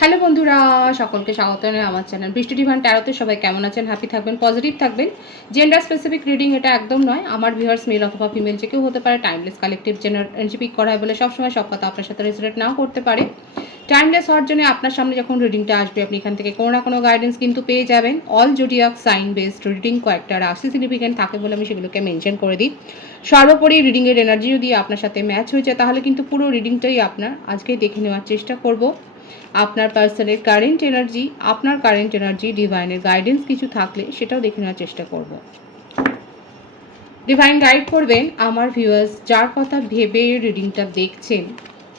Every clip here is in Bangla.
হ্যালো বন্ধুরা, সকলকে স্বাগত জানাই আমার চ্যানেল বৃষ্টি ডিভাইন ট্যারোতে। সবাই কেমন আছেন? হ্যাপি থাকবেন, পজিটিভ থাকবেন। জেন্ডার স্পেসিফিক রিডিং এটা একদম নয়। আমার ভিউয়ার্স মেল অথবা ফিমেল যে কেউ হতে পারে। টাইমলেস কালেকটিভ জেনার এনার্জি পিক করা হয় বলে সবসময় সব কথা আপনার সাথে রেজোনেট নাও করতে পারে। টাইমলেস হওয়ার জন্য আপনার সামনে যখন রিডিংটা আসবে আপনি এখান থেকে কোনো না কোনো গাইডেন্স কিন্তু পেয়ে যাবেন। All zodiac sign based reading কয়েকটা রাশি সিগনিফিকেন্ট থাকে বলে আমি সেগুলোকে মেনশন করে দিই। সর্বোপরি রিডিংয়ের এনার্জি যদি আপনার সাথে ম্যাচ হয়ে যায় তাহলে কিন্তু পুরো রিডিংটাই আপনার। আজকে দেখে নেওয়ার চেষ্টা করব আপনার পার্সনের কারেন্ট এনার্জি, আপনার কারেন্ট এনার্জি, ডিভাইনের গাইডেন্স কিছু থাকলে সেটাও দেখে নেওয়ার চেষ্টা করব। ডিভাইন গাইড করবেন আমার ভিউয়ার্স যার কথা ভেবে রিডিংটা দেখছেন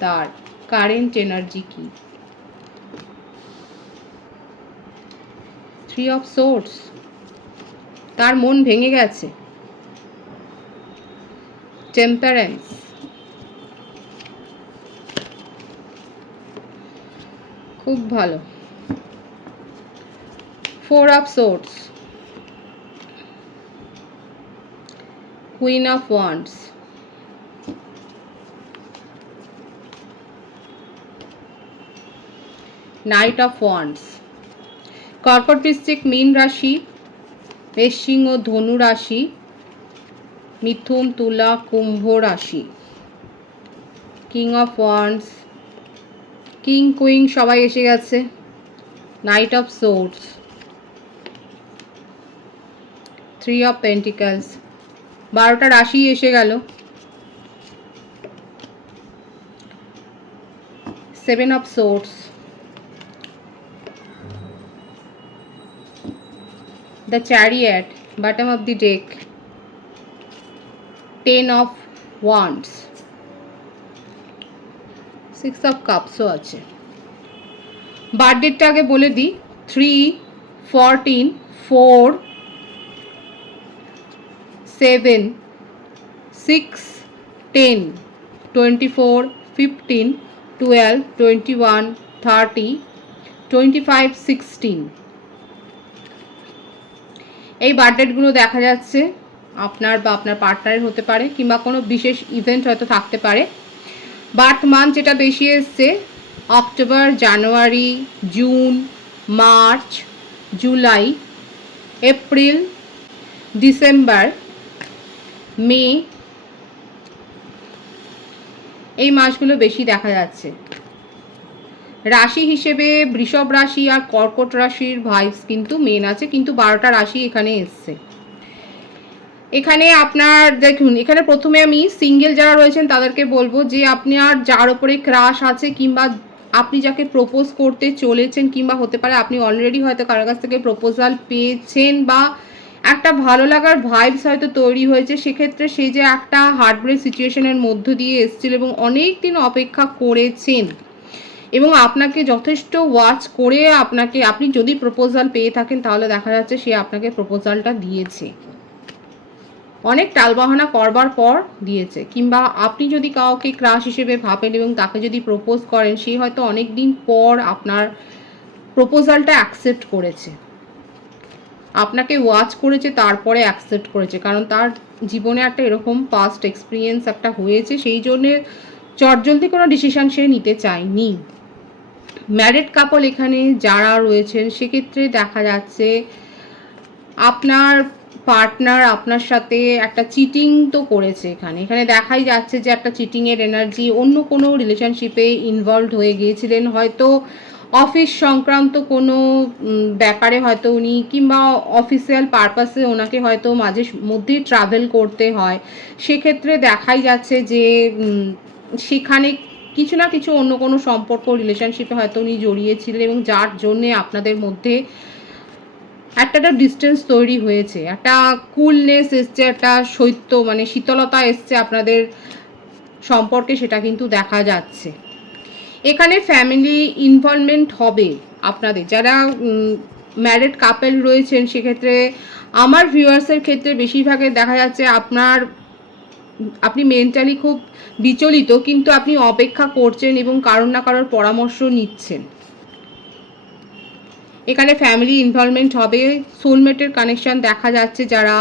তার কারেন্ট এনার্জি কি। 3 অফ সোর্স, তার মন ভেঙে গেছে। টেম্পারেন্স, খুব ভালো। 4 of swords, queen of wands, night of wands. কর্কট, বৃশ্চিক, মীন রাশি, মেষ, ও ধনু রাশি, মিথুন, তুলা, কুম্ভ রাশি। King of wands, king queen সবাই এসে গেছে। Knight of swords, 3 of pentacles, 12টা রাশি এসে গেল। 7 of swords, the chariot, bottom of the deck, 10 of wands, 6 of কাপসও আছে। বার্থডেটটা আগে বলে দিই, 3, 14, 4, 7, 6, 10, 24, 15, 12, 21, 30, 25, 16। এই বার্থডেটগুলো দেখা যাচ্ছে আপনার বা আপনার পার্টনারের হতে পারে, কিংবা কোনো বিশেষ ইভেন্ট হয়তো থাকতে পারে। বার্থ মান্থ যেটা বেশি এসছে October, January, June, March, July, April, December, May, এই মাসগুলো বেশি দেখা যাচ্ছে। রাশি হিসেবে বৃষভ রাশি আর কর্কট রাশির ভাইবস কিন্তু মেন আছে, কিন্তু 12টা রাশি এখানে এসছে। এখানে আপনার দেখুন, এখানে প্রথমে আমি সিঙ্গেল যারা রয়েছেন তাদেরকে বলবো যে আপনি আর যার ওপরে ক্রাশ আছে, কিংবা আপনি যাকে প্রপোজ করতে চলেছেন, কিংবা হতে পারে আপনি অলরেডি হয়তো কারোর কাছ থেকে প্রপোজাল পেয়েছেন, বা একটা ভালো লাগার ভাইবস হয়তো তৈরি হয়েছে। সেক্ষেত্রে সেই যে একটা হার্টব্রেক সিচুয়েশনের মধ্য দিয়ে এসেছিল এবং অনেক দিন অপেক্ষা করেছেন, এবং আপনাকে যথেষ্ট ওয়াচ করে আপনি যদি প্রপোজাল পেয়ে থাকেন তাহলে দেখা যাচ্ছে সে আপনাকে প্রপোজালটা দিয়েছে, অনেক টালবাহানা করবার পর দিয়েছে। কিংবা আপনি যদি কাউকে ক্রাশ হিসেবে ভাবেন এবং তাকে যদি প্রপোজ করেন, সে হয়তো অনেক দিন পর আপনার প্রপোজালটা অ্যাকসেপ্ট করেছে, আপনাকে ওয়াচ করেছে, তারপরে অ্যাকসেপ্ট করেছে, কারণ তার জীবনে একটা এরকম পাস্ট এক্সপিরিয়েন্স একটা হয়েছে, সেই জন্যে চটজলদি কোনো ডিসিশান সে নিতে চায়নি। ম্যারিড কাপল এখানে যারা রয়েছেন সেক্ষেত্রে দেখা যাচ্ছে আপনার পার্টনার আপনার সাথে একটা চিটিং তো করেছে। এখানে দেখাই যাচ্ছে যে একটা চিটিংয়ের এনার্জি, অন্য কোনো রিলেশনশিপে ইনভলভড হয়ে গিয়েছিলেন, হয়তো অফিস সংক্রান্ত কোনো ব্যাপারে হয়তো উনি, কিংবা অফিসিয়াল পারপাসে ওনাকে হয়তো মাঝে মধ্যেই ট্রাভেল করতে হয়। সেক্ষেত্রে দেখাই যাচ্ছে যে সেখানে কিছু না কিছু অন্য কোনো সম্পর্ক রিলেশনশিপে হয়তো উনি জড়িয়েছিলেন, এবং যার জন্যে আপনাদের মধ্যে একটা ডিস্টেন্স তৈরি হয়েছে, একটা কুলনেস এসছে, একটা মানে শীতলতা এসছে আপনাদের সম্পর্কে, সেটা কিন্তু দেখা যাচ্ছে। এখানে ফ্যামিলি ইনভলভমেন্ট হবে আপনাদের যারা ম্যারিড কাপল রয়েছেন। সেক্ষেত্রে আমার ভিউয়ার্সের ক্ষেত্রে বেশিরভাগের দেখা যাচ্ছে আপনি মেন্টালি খুব বিচলিত, কিন্তু আপনি অপেক্ষা করছেন এবং কারোর না কারোর পরামর্শ নিচ্ছেন। এখানে ফ্যামিলি ইনভলভমেন্ট হবে। সোলমেটের কানেকশন দেখা যাচ্ছে যারা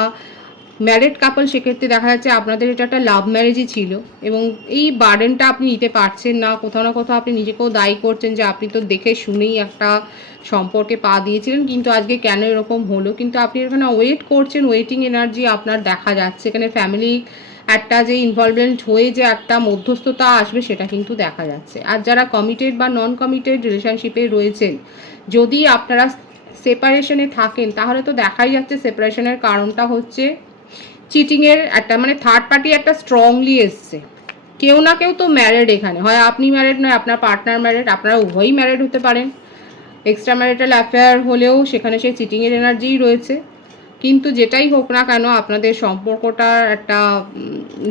ম্যারিড কাপল সেক্ষেত্রে দেখা যাচ্ছে আপনাদের এটা একটা লাভ ম্যারেজই ছিল এবং এই বার্ডেনটা আপনি নিতে পারছেন না, কোথাও না কোথাও আপনি নিজেকেও দায়ী করছেন যে আপনি তো দেখে শুনেই একটা সম্পর্কে পা দিয়েছিলেন, কিন্তু আজকে কেন এরকম হলো। কিন্তু আপনি এখানে ওয়েট করছেন, ওয়েটিং এনার্জি আপনার দেখা যাচ্ছে এখানে। ফ্যামিলি একটা যে ইনভলভমেন্ট হয়ে যে একটা মধ্যস্থতা আসবে সেটা কিন্তু দেখা যাচ্ছে। আর যারা কমিটেড বা নন কমিটেড রিলেশনশিপে রয়েছেন, যদি আপনারা সেপারেশনে থাকেন তাহলে তো দেখাই যাচ্ছে সেপারেশনের কারণটা হচ্ছে চিটিংয়ের একটা, মানে থার্ড পার্টি একটা স্ট্রংলি এসছে। কেউ না কেউ তো ম্যারিড এখানে, হয় আপনি ম্যারিড নয় আপনার পার্টনার ম্যারিড, আপনারা উভয়ই ম্যারিড হতে পারেন। এক্সট্রা ম্যারিটাল অ্যাফেয়ার হলেও সেখানে সেই চিটিংয়ের এনার্জিই রয়েছে। কিন্তু যেটাই হোক না কেন আপনাদের সম্পর্কটার একটা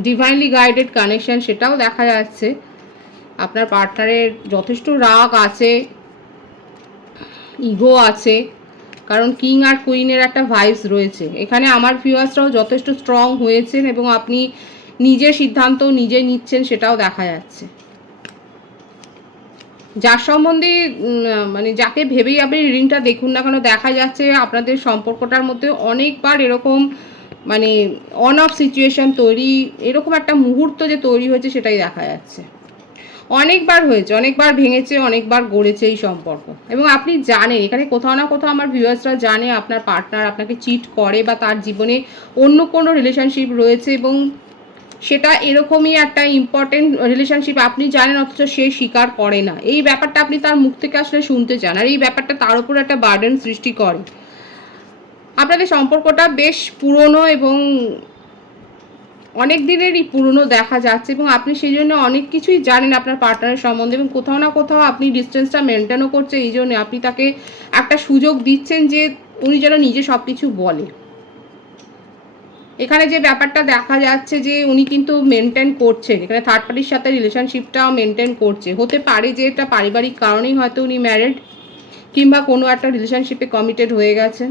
ডিভাইনলি গাইডেড কানেকশন সেটাও দেখা যাচ্ছে। আপনার পার্টনারের যথেষ্ট রাগ আছে, ইগো আছে, কারণ কিং আর কুইনের একটা ভাইবস রয়েছে এখানে। আমার ভিউয়ার্সরাও যথেষ্ট স্ট্রং হয়েছেন এবং আপনি নিজের সিদ্ধান্ত নিজে নিচ্ছেন সেটাও দেখা যাচ্ছে। যার সম্বন্ধে মানে যাকে ভেবেই আপনি রিডিংটা দেখুন না কেন, দেখা যাচ্ছে আপনাদের সম্পর্কটার মধ্যে অনেকবার এরকম মানে অন অফ সিচুয়েশন তৈরি, এরকম একটা মুহূর্ত যে তৈরি হয়েছে সেটাই দেখা যাচ্ছে। অনেকবার হয়েছে, অনেকবার ভেঙেছে, অনেকবার গড়েছে এই সম্পর্ক। এবং আপনি জানেন এখানে কোথাও না কোথাও আমার ভিউয়ার্সরা জানে আপনার পার্টনার আপনাকে চিট করে বা তার জীবনে অন্য কোনো রিলেশনশিপ রয়েছে এবং সেটা এরকমই একটা ইম্পর্টেন্ট রিলেশনশিপ আপনি জানেন, অথচ সে স্বীকার করে না। এই ব্যাপারটা আপনি তার মুখ থেকে আসলে শুনতে চান, আর এই ব্যাপারটা তার উপর একটা বার্ডেন সৃষ্টি করে। আপনাদের সম্পর্কটা বেশ পুরনো এবং অনেক দিনেরই পুরনো দেখা যাচ্ছে এবং আপনি সেই জন্য অনেক কিছুই জানেন আপনার পার্টনারের সম্বন্ধে এবং কোথাও না কোথাও আপনি ডিস্টেন্সটা মেনটেনও করছে। এই জন্য আপনি তাকে একটা সুযোগ দিচ্ছেন যে উনি যেন নিজে সব কিছু বলে। এখানে যে ব্যাপারটা দেখা যাচ্ছে যে উনি কিন্তু মেনটেন করছেন, এখানে থার্ড পার্টির সাথে রিলেশনশিপটাও মেনটেন করছে। হতে পারে যে এটা পারিবারিক কারণেই হয়তো উনি ম্যারিড কিংবা কোনো একটা রিলেশনশিপে কমিটেড হয়ে গেছেন।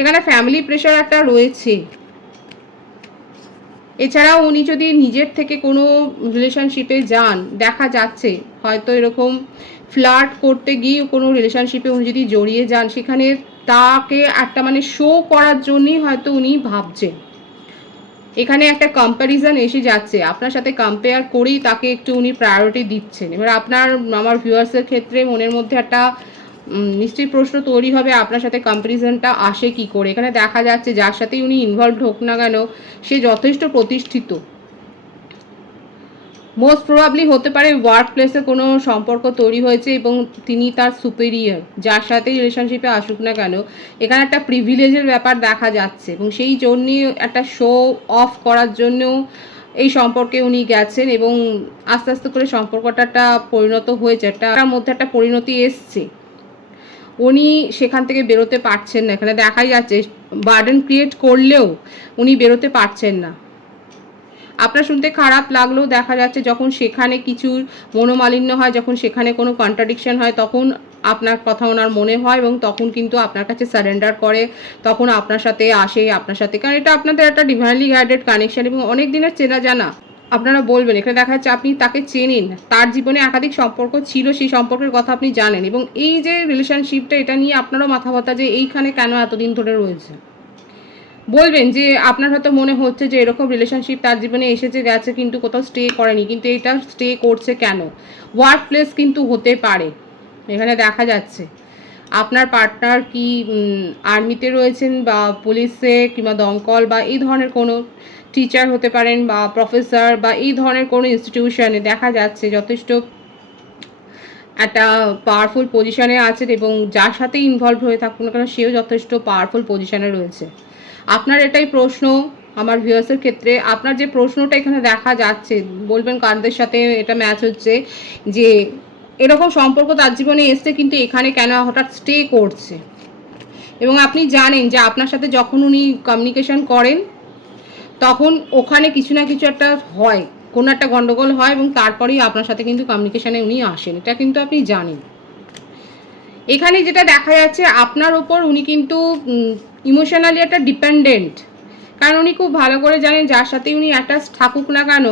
এখানে ফ্যামিলি প্রেশার একটা রয়েছে। এছাড়াও উনি যদি নিজের থেকে কোনো রিলেশনশিপে যান, দেখা যাচ্ছে হয়তো এরকম ফ্লার্ট করতে গিয়ে কোনো রিলেশনশিপে উনি যদি জড়িয়ে যান, সেখানে তাকে একটা মানে শো করার জন্যই হয়তো উনি ভাবছেন। এখানে একটা কম্প্যারিজন এসে যাচ্ছে, আপনার সাথে কম্পেয়ার করেই তাকে একটু উনি প্রায়োরিটি দিচ্ছেন। এবার আপনার আমার ভিউয়ার্সের ক্ষেত্রে মনের মধ্যে একটা নিশ্চয়ই প্রশ্ন তৈরি হবে আপনার সাথে কম্প্যারিজনটা আসে কি করে। এখানে দেখা যাচ্ছে যার সাথেই উনি ইনভলভড হোক না কেন সে যথেষ্ট প্রতিষ্ঠিত। মোস্ট প্রবাবলি হতে পারে ওয়ার্ক প্লেসে কোনো সম্পর্ক তৈরি হয়েছে এবং তিনি তার সুপেরিয়র, যার সাথে রিলেশনশিপে আসুক না কেন এখানে একটা প্রিভিলেজের ব্যাপার দেখা যাচ্ছে এবং সেই জন্যই একটা শো অফ করার জন্য এই সম্পর্কে উনি গেছেন এবং আস্তে আস্তে করে সম্পর্কটা একটা পরিণত হয়েছে, একটার মধ্যে একটা পরিণতি এসছে। উনি সেখান থেকে বেরোতে পারছেন না, এখানে দেখাই যাচ্ছে বার্ডেন ক্রিয়েট করলেও উনি বেরোতে পারছেন না। আপনার শুনতে খারাপ লাগলেও দেখা যাচ্ছে যখন সেখানে কিছু মনোমালিন্য হয়, যখন সেখানে কোনো কন্ট্রাডিকশন হয়, তখন আপনার কথা ওনার মনে হয় এবং তখন কিন্তু আপনার কাছে সারেন্ডার করে, তখন আপনার সাথে আসে, আপনার সাথে, কারণ এটা আপনাদের একটা ডিভাইনলি গাইডেড কানেকশন এবং অনেক দিনের চেনা জানা। আপনারা বলবেন এখানে দেখা যাচ্ছে আপনি তাকে চেনেন, তার জীবনে একাধিক সম্পর্ক ছিল, সেই সম্পর্কের কথা আপনি জানেন এবং এই যে রিলেশনশিপটা এটা নিয়ে আপনারও মাথা ব্যথা যে এইখানে কেন এতদিন ধরে রয়েছে। বলবেন যে আপনার হয়তো মনে হচ্ছে যে এরকম রিলেশনশিপ তার জীবনে এসেছে গেছে কিন্তু কোথাও স্টে করেনি, কিন্তু এটা স্টে করছে কেন। ওয়ার্ক প্লেস কিন্তু হতে পারে, এখানে দেখা যাচ্ছে আপনার পার্টনার কি আর্মিতে রয়েছেন বা পুলিশে কিংবা দমকল বা এই ধরনের কোনো টিচার হতে পারেন বা প্রফেসর বা এই ধরনের কোনো ইনস্টিটিউশনে দেখা যাচ্ছে যথেষ্ট একটা পাওয়ারফুল পজিশনে আছেন এবং যার সাথে ইনভলভ হয়ে থাকুন না কেন সেও যথেষ্ট পাওয়ারফুল পজিশনে রয়েছে। আপনার এটাই প্রশ্ন আমার ভিউয়ার্সের ক্ষেত্রে, আপনার যে প্রশ্নটা এখানে দেখা যাচ্ছে, বলবেন কারদের সাথে এটা ম্যাচ হচ্ছে যে এরকম সম্পর্ক তার জীবনে এসছে কিন্তু এখানে কেন হঠাৎ স্টে করছে এবং আপনি জানেন যে আপনার সাথে যখন উনি কমিউনিকেশন করেন তখন ওখানে কিছু না কিছু একটা হয়, কোনো একটা গন্ডগোল হয় এবং তারপরেই আপনার সাথে কিন্তু কমিউনিকেশানে উনি আসেন, এটা কিন্তু আপনি জানেন। এখানে যেটা দেখা যাচ্ছে আপনার ওপর উনি কিন্তু ইমোশনালি একটা ডিপেন্ডেন্ট, কারণ উনি খুব ভালো করে জানেন যার সাথে উনি অ্যাটাচ থাকুক না কেন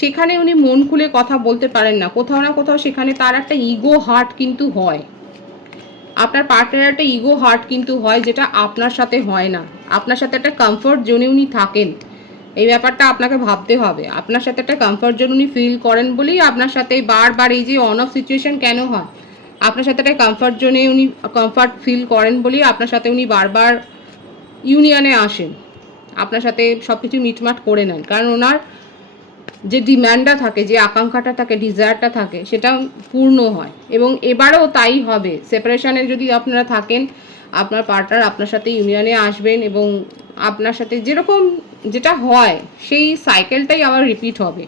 সেখানে উনি মন খুলে কথা বলতে পারেন না, কোথাও না কোথাও সেখানে তার একটা ইগো হার্ট কিন্তু হয়, আপনার পার্টনারের একটা ইগো হার্ট কিন্তু হয়, যেটা আপনার সাথে হয় না। আপনার সাথে একটা কমফর্ট জোনে উনি থাকেন, এই ব্যাপারটা আপনাকে ভাবতে হবে। আপনার সাথে একটা কমফর্ট জোন উনি ফিল করেন বলেই আপনার সাথে বারবার এই যে অন অফ সিচুয়েশন কেন হয়, আপনার সাথে একটা কমফর্ট জোনে উনি কমফর্ট ফিল করেন বলেই আপনার সাথে উনি বারবার ইউনিয়নে আসেন, আপনার সাথে সব কিছু মিটমাট করে নেন। কারণ ওনার যে ডিম্যান্ডটা থাকে, যে আকাঙ্ক্ষাটা থাকে, ডিজায়ারটা থাকে, সেটা পূর্ণ হয় এবং এবারেও তাই হবে। সেপারেশনে যদি আপনারা থাকেন, আপনার পার্টনার আপনার সাথে ইউনিয়নে আসবেন এবং আপনার সাথে যেরকম যেটা হয় সেই সাইকেলটাই আবার রিপিট হবে,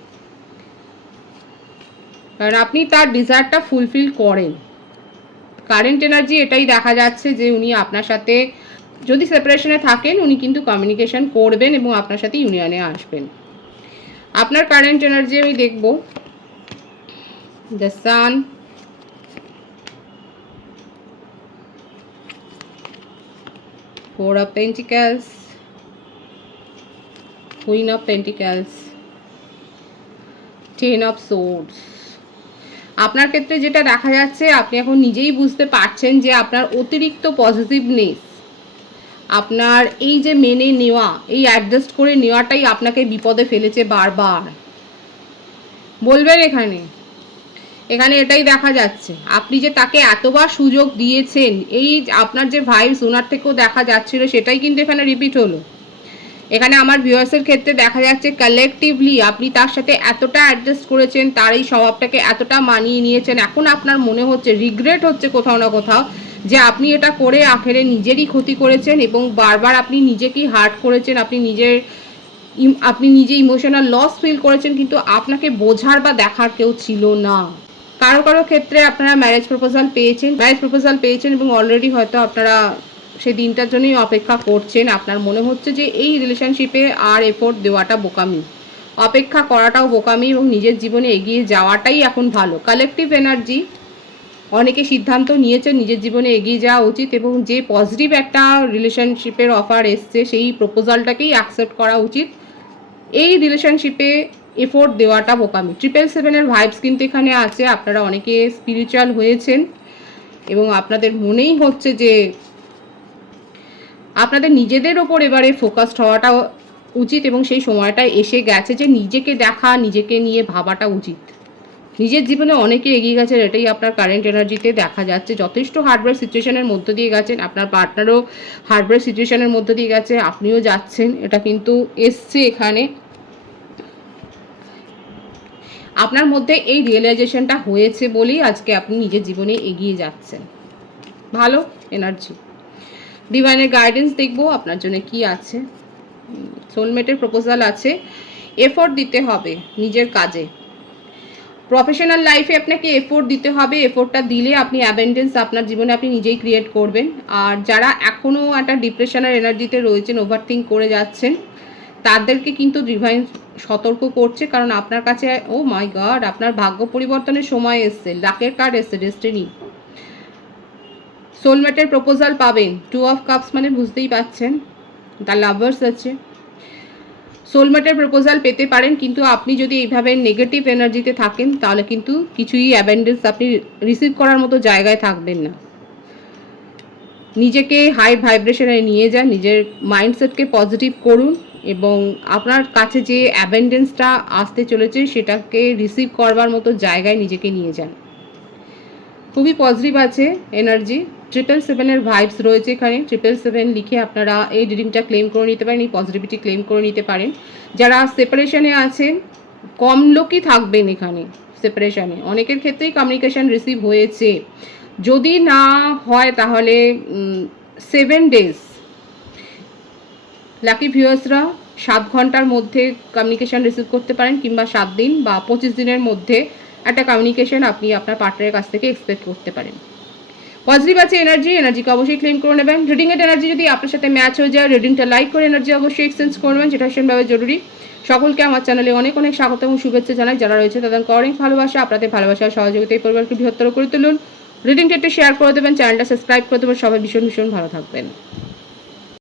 কারণ আপনি তার ডিজায়ারটা ফুলফিল করেন। কারেন্ট এনার্জি এটাই দেখা যাচ্ছে যে উনি আপনার সাথে যদি সেপারেশনে থাকেন উনি কিন্তু কমিউনিকেশন করবেন এবং আপনার সাথে ইউনিয়নে আসবেন। আপনার কারেন্ট এনার্জি আমি দেখব, the sun, four of পেন্টিক্যালস, queen of পেন্টিক্যালস, ten of swords. আপনার ক্ষেত্রে যেটা দেখা যাচ্ছে, আপনি এখন নিজেই বুঝতে পারছেন যে আপনার অতিরিক্ত পজিটিভনেস, আপনার এই যে মেনে নেওয়া, এই অ্যাডজাস্ট করে নেওয়াটাই আপনাকে বিপদে ফেলেছে বারবার। বলবেন এখানে এটাই দেখা যাচ্ছে, আপনি যে তাকে এতবার সুযোগ দিয়েছেন, এই আপনার যে ভাইবস ওনার থেকেও দেখা যাচ্ছিল, সেটাই কিন্তু এখানে রিপিট হলো। এখানে আমার ভিউয়ার্সের ক্ষেত্রে দেখা যাচ্ছে কালেকটিভলি আপনি তার সাথে এতটা অ্যাডজাস্ট করেছেন, তার এই স্বভাবটাকে এতটা মানিয়ে নিয়েছেন, এখন আপনার মনে হচ্ছে, রিগ্রেট হচ্ছে কোথাও না কোথাও, যে আপনি এটা করে আখেরে নিজেরই ক্ষতি করেছেন এবং বারবার আপনি নিজেকেই হার্ট করেছেন, আপনি নিজে ইমোশনাল লস ফিল করেছেন, কিন্তু আপনাকে বোঝার বা দেখার কেউ ছিল না। কারো কারো ক্ষেত্রে আপনারা ম্যারেজ প্রপোজাল পেয়েছেন এবং অলরেডি হয়তো আপনারা সেই দিনটার জন্যই অপেক্ষা করছেন। আপনার মনে হচ্ছে যে এই রিলেশনশিপে আর এফোর্ট দেওয়াটা বোকামি, অপেক্ষা করাটাও বোকামি এবং নিজের জীবনে এগিয়ে যাওয়াটাই এখন ভালো। কালেকটিভ এনার্জি, অনেকে সিদ্ধান্ত নিয়েছেন নিজের জীবনে এগিয়ে যাওয়া উচিত এবং যে পজিটিভ একটা রিলেশনশিপের অফার এসছে সেই প্রপোজালটাকেই অ্যাকসেপ্ট করা উচিত। এই রিলেশনশিপে এফোর্ট দেওয়াটা বোকামি। 777-এর ভাইবস কিন্তু এখানে আছে। আপনারা অনেকে স্পিরিচুয়াল হয়েছেন এবং আপনাদের মনেই হচ্ছে যে আপনাদের নিজেদের ওপর এবারে ফোকাসড হওয়াটা উচিত এবং সেই সময়টা এসে গেছে যে নিজেকে দেখা, নিজেকে নিয়ে ভাবাটা উচিত। নিজের জীবনে অনেকে এগিয়ে গেছেন, এটাই আপনার কারেন্ট এনার্জিতে দেখা যাচ্ছে। যথেষ্ট হার্ডওয়ার সিচুয়েশনের মধ্য দিয়ে গেছেন, আপনার পার্টনারও হার্ডওয়ার সিচুয়েশনের মধ্য দিয়ে গেছে, আপনিও যাচ্ছেন, এটা কিন্তু এসছে এখানে। আপনার মধ্যে এই রিয়েলাইজেশনটা হয়েছে বলেই আজকে আপনি নিজের জীবনে এগিয়ে যাচ্ছেন। ভালো এনার্জি। ডিভাইনের গাইডেন্স দেখবো আপনার জন্য কি আছে। সোলমেটের প্রপোজাল আছে, এফোর্ট দিতে হবে নিজের কাজে। প্রফেশনাল লাইফে আপনাকে এফোর্ট দিতে হবে, এফোর্টটা দিলে আপনি অ্যাবেন্ডেন্স আপনার জীবনে আপনি নিজেই ক্রিয়েট করবেন। আর যারা এখনও একটা ডিপ্রেশনের এনার্জিতে রয়েছেন, ওভারথিঙ্ক করে যাচ্ছেন, তাদেরকে কিন্তু ডিভাইন সতর্ক করছে, কারণ আপনার কাছে ও মাই গড আপনার ভাগ্য পরিবর্তনের সময় এসছে, লাকের কার্ড এসছে, ডেস্টিনি। সোলমেটের প্রপোজাল পাবেন, 2 অফ কাপস মানে বুঝতেই পাচ্ছেন দ্য লাভার্স আছে। সোলমেটের প্রপোজাল পেতে পারেন, কিন্তু আপনি যদি এইভাবে নেগেটিভ এনার্জিতে থাকেন তাহলে কিন্তু কিছুই অ্যাবেন্ডেন্স আপনি রিসিভ করার মতো জায়গায় থাকবেন না। নিজেকে হাই ভাইব্রেশনে নিয়ে যান, নিজের মাইন্ডসেটকে পজিটিভ করুন এবং আপনার কাছে যে অ্যাবেন্ডেন্সটা আসতে চলেছে সেটাকে রিসিভ করবার মতো জায়গায় নিজেকে নিয়ে যান। খুবই পজিটিভ আছে এনার্জি। 777-এর ভাইবস রয়েছে এখানে। 777 লিখে আপনারা এই রিডিংটা ক্লেম করে নিতে পারেন, এই পজিটিভিটি ক্লেম করে নিতে পারেন। যারা সেপারেশনে আছেন, কম লোকই থাকবেন এখানে সেপারেশনে, অনেকের ক্ষেত্রেই কমিউনিকেশন রিসিভ হয়েছে। যদি না হয় তাহলে 7 ডেজ, লাকি ভিউয়ার্সরা 7 ঘন্টার মধ্যে কমিউনিকেশন রিসিভ করতে পারেন, কিংবা 7 দিন বা 25 দিনের মধ্যে একটা কমিউনিকেশন আপনি আপনার পার্টনারের কাছ থেকে এক্সপেক্ট করতে পারেন। পজিটিভ আছে এনার্জিকে অবশ্যই ক্লেম করে নেবেন। রিডিংয়ের এনার্জি যদি আপনার সাথে ম্যাচ হয়ে যায়, রিডিংটা লাইক করে এনার্জি অবশ্যই এক্সচেঞ্জ করবেন, যেটা ভীষণভাবে জরুরি। সকলকে আমার চ্যানেলে অনেক অনেক স্বাগত এবং শুভেচ্ছা জানাই। যারা রয়েছে তাদের অনেক ভালোবাসা, আপনাদের ভালোবাসার সহযোগিতায় পরিবারকে বৃহত্তর করে তুলুন। রিডিংটা একটু শেয়ার করে দেবেন, চ্যানেলটা সাবস্ক্রাইব করে দেবেন। সবাই ভীষণ ভীষণ ভালো থাকবেন।